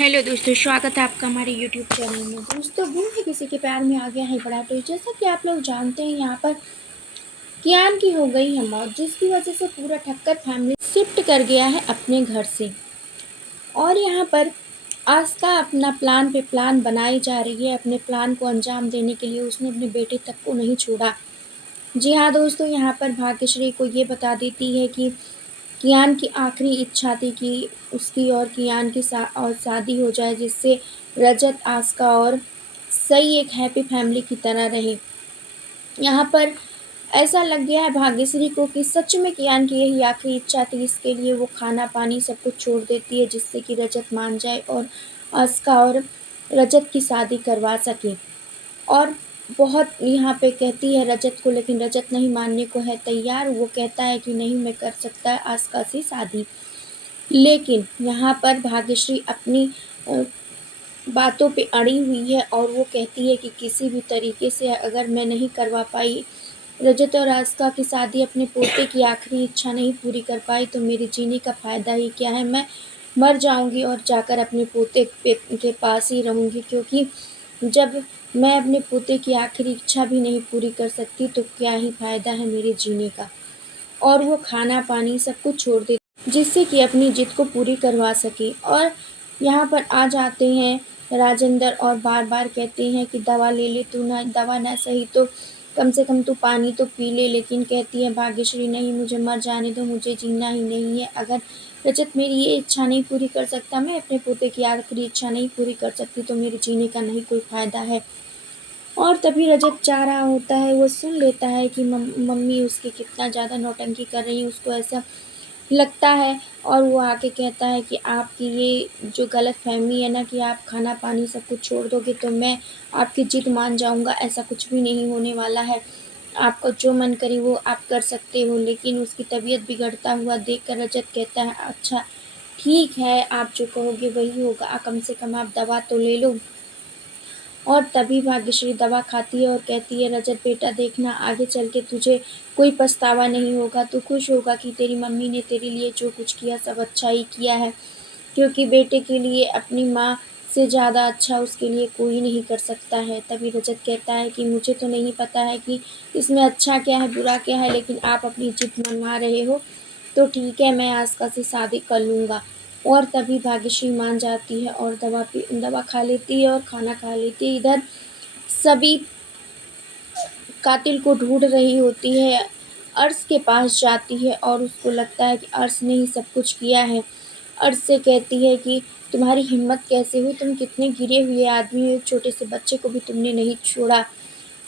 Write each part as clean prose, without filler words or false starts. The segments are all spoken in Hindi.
हेलो दोस्तों, स्वागत है आपका हमारे यूट्यूब चैनल में। दोस्तों, गुम है किसी के प्यार में आ गया है बड़ा ट्विस्ट। जैसा कि आप लोग जानते हैं, यहाँ पर कियान की हो गई है मौत, जिसकी वजह से पूरा ठक्कर फैमिली शिफ्ट कर गया है अपने घर से। और यहाँ पर आस्था अपना प्लान पे प्लान बनाई जा रही है। अपने प्लान को अंजाम देने के लिए उसने अपने बेटे तक को नहीं छोड़ा। जी हाँ दोस्तों, यहाँ पर भाग्यश्री को ये बता देती है कि कियान की आखिरी इच्छा थी कि उसकी और कियान की और शादी हो जाए, जिससे रजत, आस्का और सही एक हैप्पी फैमिली की तरह रहे। यहाँ पर ऐसा लग गया है भाग्यश्री को कि सच में कियान की यही आखिरी इच्छा थी। इसके लिए वो खाना पानी सब कुछ छोड़ देती है, जिससे कि रजत मान जाए और आस्का और रजत की शादी करवा सके। और बहुत यहाँ पे कहती है रजत को, लेकिन रजत नहीं मानने को है तैयार। वो कहता है कि नहीं, मैं कर सकता है आस्का से शादी। लेकिन यहाँ पर भाग्यश्री अपनी बातों पे अड़ी हुई है और वो कहती है कि किसी भी तरीके से अगर मैं नहीं करवा पाई रजत और आस्का की शादी, अपने पोते की आखिरी इच्छा नहीं पूरी कर पाई, तो मेरे जीने का फ़ायदा ही क्या है। मैं मर जाऊंगी और जाकर अपने पोते के पास ही रहूंगी, क्योंकि जब मैं अपने पोते की आखिरी इच्छा भी नहीं पूरी कर सकती तो क्या ही फ़ायदा है मेरे जीने का। और वो खाना पानी सब कुछ छोड़ देती जिससे कि अपनी जिद को पूरी करवा सके। और यहाँ पर आ जाते हैं राजेंद्र और बार बार कहते हैं कि दवा ले ले, तू ना दवा ना सही तो कम से कम तू पानी तो पी ले। लेकिन कहती है भाग्यश्री, नहीं, मुझे मर जाने दो, मुझे जीना ही नहीं है। अगर रजत मेरी ये इच्छा नहीं पूरी कर सकता, मैं अपने पोते की आखिरी इच्छा नहीं पूरी कर सकती, तो मेरे जीने का नहीं कोई फ़ायदा है। और तभी रजत चाह रहा होता है, वो सुन लेता है कि मम्मी उसकी कितना ज़्यादा नौटंकी कर रही है, उसको ऐसा लगता है। और वो आके कहता है कि आपकी ये जो गलतफ़हमी है ना कि आप खाना पानी सब कुछ छोड़ दोगे तो मैं आपकी जिद मान जाऊँगा, ऐसा कुछ भी नहीं होने वाला है। आपको जो मन करे वो आप कर सकते हो। लेकिन उसकी तबीयत बिगड़ता हुआ देखकर रजत कहता है, अच्छा ठीक है, आप जो कहोगे वही होगा, कम से कम आप दवा तो ले लो। और तभी भाग्यश्री दवा खाती है और कहती है, रजत बेटा देखना, आगे चल के तुझे कोई पछतावा नहीं होगा। तू खुश होगा कि तेरी मम्मी ने तेरे लिए जो कुछ किया सब अच्छा ही किया है, क्योंकि बेटे के लिए अपनी माँ से ज़्यादा अच्छा उसके लिए कोई नहीं कर सकता है। तभी रजत कहता है कि मुझे तो नहीं पता है कि इसमें अच्छा क्या है बुरा क्या है, लेकिन आप अपनी जिद मनवा रहे हो तो ठीक है, मैं आस्का से शादी कर लूँगा। और तभी भाग्यश्री मान जाती है और दवा खा लेती है और खाना खा लेती है। इधर सभी कातिल को ढूंढ रही होती है। अर्श के पास जाती है और उसको लगता है कि अर्श ने ही सब कुछ किया है। अर्श से कहती है कि तुम्हारी हिम्मत कैसे हुई, तुम कितने गिरे हुए आदमी हो, एक छोटे से बच्चे को भी तुमने नहीं छोड़ा।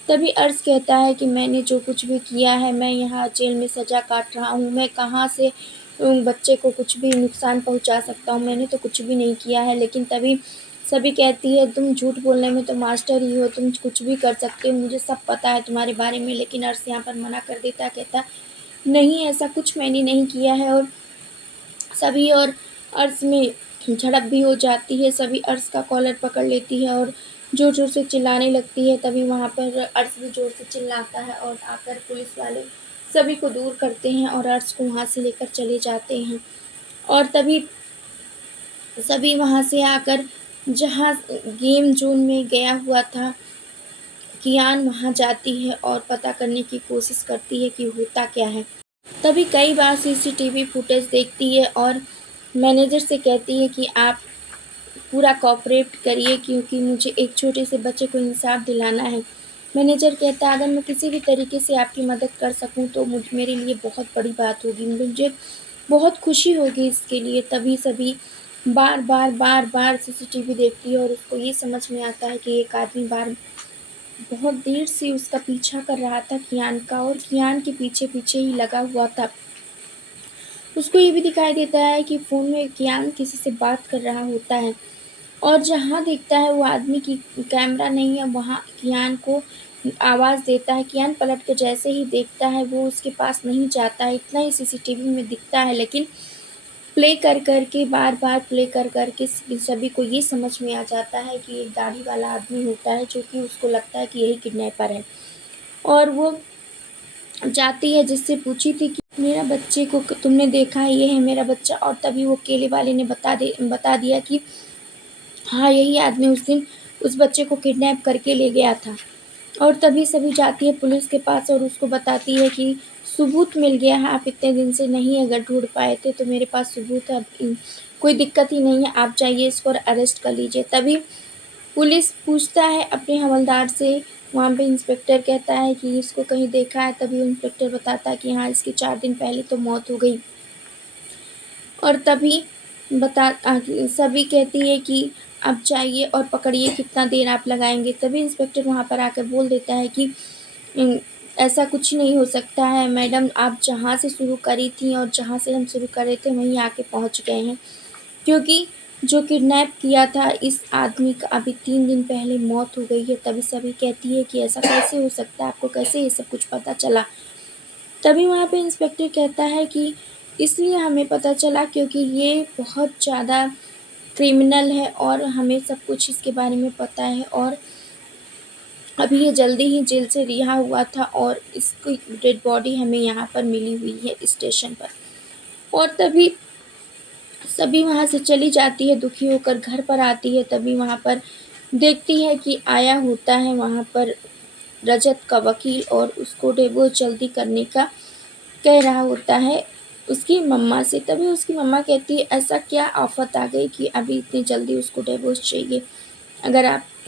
तभी अर्श कहता है कि मैंने जो कुछ भी किया है, मैं यहाँ जेल में सज़ा काट रहा हूँ, मैं कहाँ से बच्चे को कुछ भी नुकसान पहुँचा सकता हूँ, मैंने तो कुछ भी नहीं किया है। लेकिन तभी सभी कहती है, तुम झूठ बोलने में तो मास्टर ही हो, तुम कुछ भी कर सकते हो, मुझे सब पता है तुम्हारे बारे में। लेकिन अर्श यहाँ पर मना कर देता है, कहता नहीं, ऐसा कुछ मैंने नहीं किया है। और सभी और अर्श में झड़प भी हो जाती है। सभी अर्श का कॉलर पकड़ लेती है और ज़ोर ज़ोर से चिल्लाने लगती है। तभी वहाँ पर अर्श भी ज़ोर से चिल्लाता है और आकर पुलिस वाले सभी को दूर करते हैं और अर्श को वहाँ से लेकर चले जाते हैं। और तभी सभी वहाँ से आकर जहाँ गेम जोन में गया हुआ था कियान, वहाँ जाती है और पता करने की कोशिश करती है कि होता क्या है। तभी कई बार सीसीटीवी फुटेज देखती है और मैनेजर से कहती है कि आप पूरा कोऑपरेट करिए, क्योंकि मुझे एक छोटे से बच्चे को इंसाफ दिलाना है। मैनेजर कहता है, अगर मैं किसी भी तरीके से आपकी मदद कर सकूं तो मेरे लिए बहुत बड़ी बात होगी, मुझे बहुत खुशी होगी इसके लिए। तभी सभी बार बार सीसीटीवी देखती है और उसको ये समझ में आता है कि एक आदमी बहुत देर से उसका पीछा कर रहा था कियान का, और कियान के पीछे पीछे ही लगा हुआ था। उसको ये भी दिखाई देता है कि फ़ोन में कियान किसी से बात कर रहा होता है। और जहाँ देखता है वो आदमी की कैमरा नहीं है, वहाँ कियान को आवाज़ देता है। कियान पलट कर जैसे ही देखता है वो उसके पास नहीं जाता है, इतना ही सीसीटीवी में दिखता है। लेकिन प्ले कर के बार-बार प्ले कर के सभी को ये समझ में आ जाता है कि एक दाढ़ी वाला आदमी होता है, जो कि उसको लगता है कि यही किडनैपर है। और वो जाती है जिससे पूछी थी कि मेरा बच्चे को तुमने देखा है, ये है मेरा बच्चा। और तभी वो केले वाले ने बता दिया कि हाँ, यही आदमी उस दिन उस बच्चे को किडनैप करके ले गया था। और तभी सभी जाती है पुलिस के पास और उसको बताती है कि सबूत मिल गया है, आप इतने दिन से नहीं अगर ढूँढ पाए थे तो मेरे पास सबूत है, अब कोई दिक्कत ही नहीं है, आप जाइए इसको और अरेस्ट कर लीजिए। तभी पुलिस पूछता है अपने हवलदार से, वहाँ पे इंस्पेक्टर कहता है कि इसको कहीं देखा है, तभी इंस्पेक्टर बताता है कि हाँ, इसकी 4 दिन पहले तो मौत हो गई। और तभी सभी कहती है कि आप जाइए और पकड़िए, कितना देर आप लगाएँगे? तभी इंस्पेक्टर वहाँ पर आकर बोल देता है कि उम, ऐसा कुछ नहीं हो सकता है मैडम, आप जहाँ से शुरू करी थी और जहाँ से हम शुरू कर रहे थे वहीं आके पहुँच गए हैं। क्योंकि जो किडनैप किया था इस आदमी का अभी 3 दिन पहले मौत हो गई है। तभी सभी कहती है कि ऐसा कैसे हो सकता है? आपको कैसे ये सब कुछ पता चला? तभी वहाँ पे इंस्पेक्टर कहता है कि इसलिए हमें पता चला क्योंकि ये बहुत ज़्यादा क्रिमिनल है और हमें सब कुछ इसके बारे में पता है और अभी ये जल्दी ही जेल से रिहा हुआ था और इसकी डेड बॉडी हमें यहाँ पर मिली हुई है स्टेशन पर। और तभी सभी वहाँ से चली जाती है दुखी होकर, घर पर आती है। तभी वहाँ पर देखती है कि आया होता है वहाँ पर रजत का वकील और उसको डिवोर्स जल्दी करने का कह रहा होता है उसकी मम्मा से। तभी उसकी मम्मा कहती है ऐसा क्या आफ़त आ गई कि अभी इतनी जल्दी उसको डिवोर्स चाहिए?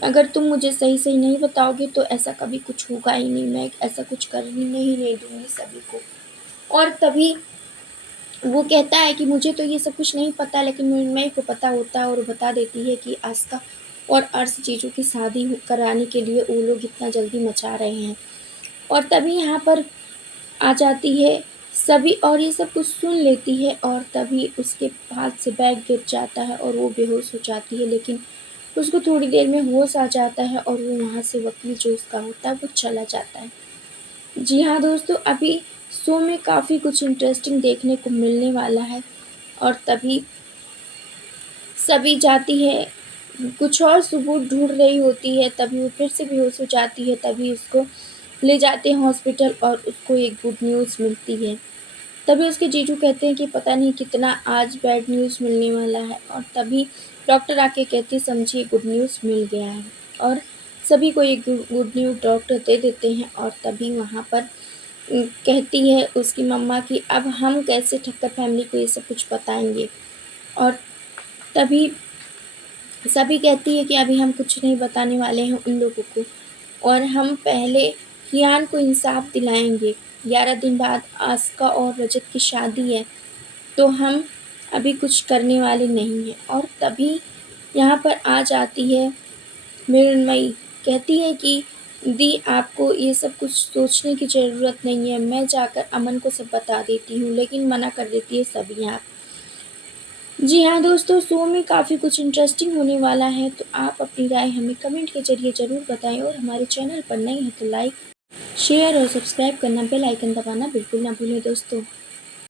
अगर तुम मुझे सही-सही नहीं बताओगे तो ऐसा कभी कुछ होगा ही नहीं, मैं ऐसा कुछ करने ही नहीं दूँगी सभी को। और तभी वो कहता है कि मुझे तो ये सब कुछ नहीं पता लेकिन मृण्मयी को पता होता है और वो बता देती है कि आस्था और अर्श जीजू की शादी कराने के लिए वो लोग इतना जल्दी मचा रहे हैं। और तभी यहाँ पर आ जाती है सभी और ये सब कुछ सुन लेती है और तभी उसके हाथ से बैग गिर जाता है और वो बेहोश हो जाती है। लेकिन उसको थोड़ी देर में होश आ जाता है और वो वहाँ से वकील जो उसका होता है वो चला जाता है। जी हाँ दोस्तों, अभी शो में काफ़ी कुछ इंटरेस्टिंग देखने को मिलने वाला है। और तभी सभी जाती है, कुछ और सबूत ढूँढ रही होती है, तभी वो फिर से बेहोश हो जाती है। तभी उसको ले जाते हैं हॉस्पिटल और उसको एक गुड न्यूज़ मिलती है। तभी उसके जीजू कहते हैं कि पता नहीं कितना आज बैड न्यूज़ मिलने वाला है। और तभी डॉक्टर आके कहते हैं समझिए गुड न्यूज़ मिल गया है। और सभी को ये गुड न्यूज़ डॉक्टर दे देते हैं। और तभी वहाँ पर कहती है उसकी मम्मा कि अब हम कैसे ठक्कर फैमिली को ये सब कुछ बताएँगे। और तभी सभी कहती है कि अभी हम कुछ नहीं बताने वाले हैं उन लोगों को और हम पहले कियान को इंसाफ दिलाएँगे। 11 दिन बाद आस्का और रजत की शादी है, तो हम अभी कुछ करने वाले नहीं हैं। और तभी यहाँ पर आ जाती है मृण्मयी, कहती है कि दी आपको ये सब कुछ सोचने की ज़रूरत नहीं है, मैं जाकर अमन को सब बता देती हूँ, लेकिन मना कर देती है सभी यहाँ। जी हाँ दोस्तों, शो में काफ़ी कुछ इंटरेस्टिंग होने वाला है, तो आप अपनी राय हमें कमेंट के ज़रिए ज़रूर बताएँ और हमारे चैनल पर नए हैं तो लाइक, शेयर और सब्सक्राइब करना, बेल आइकन दबाना बिल्कुल ना भूलें दोस्तों।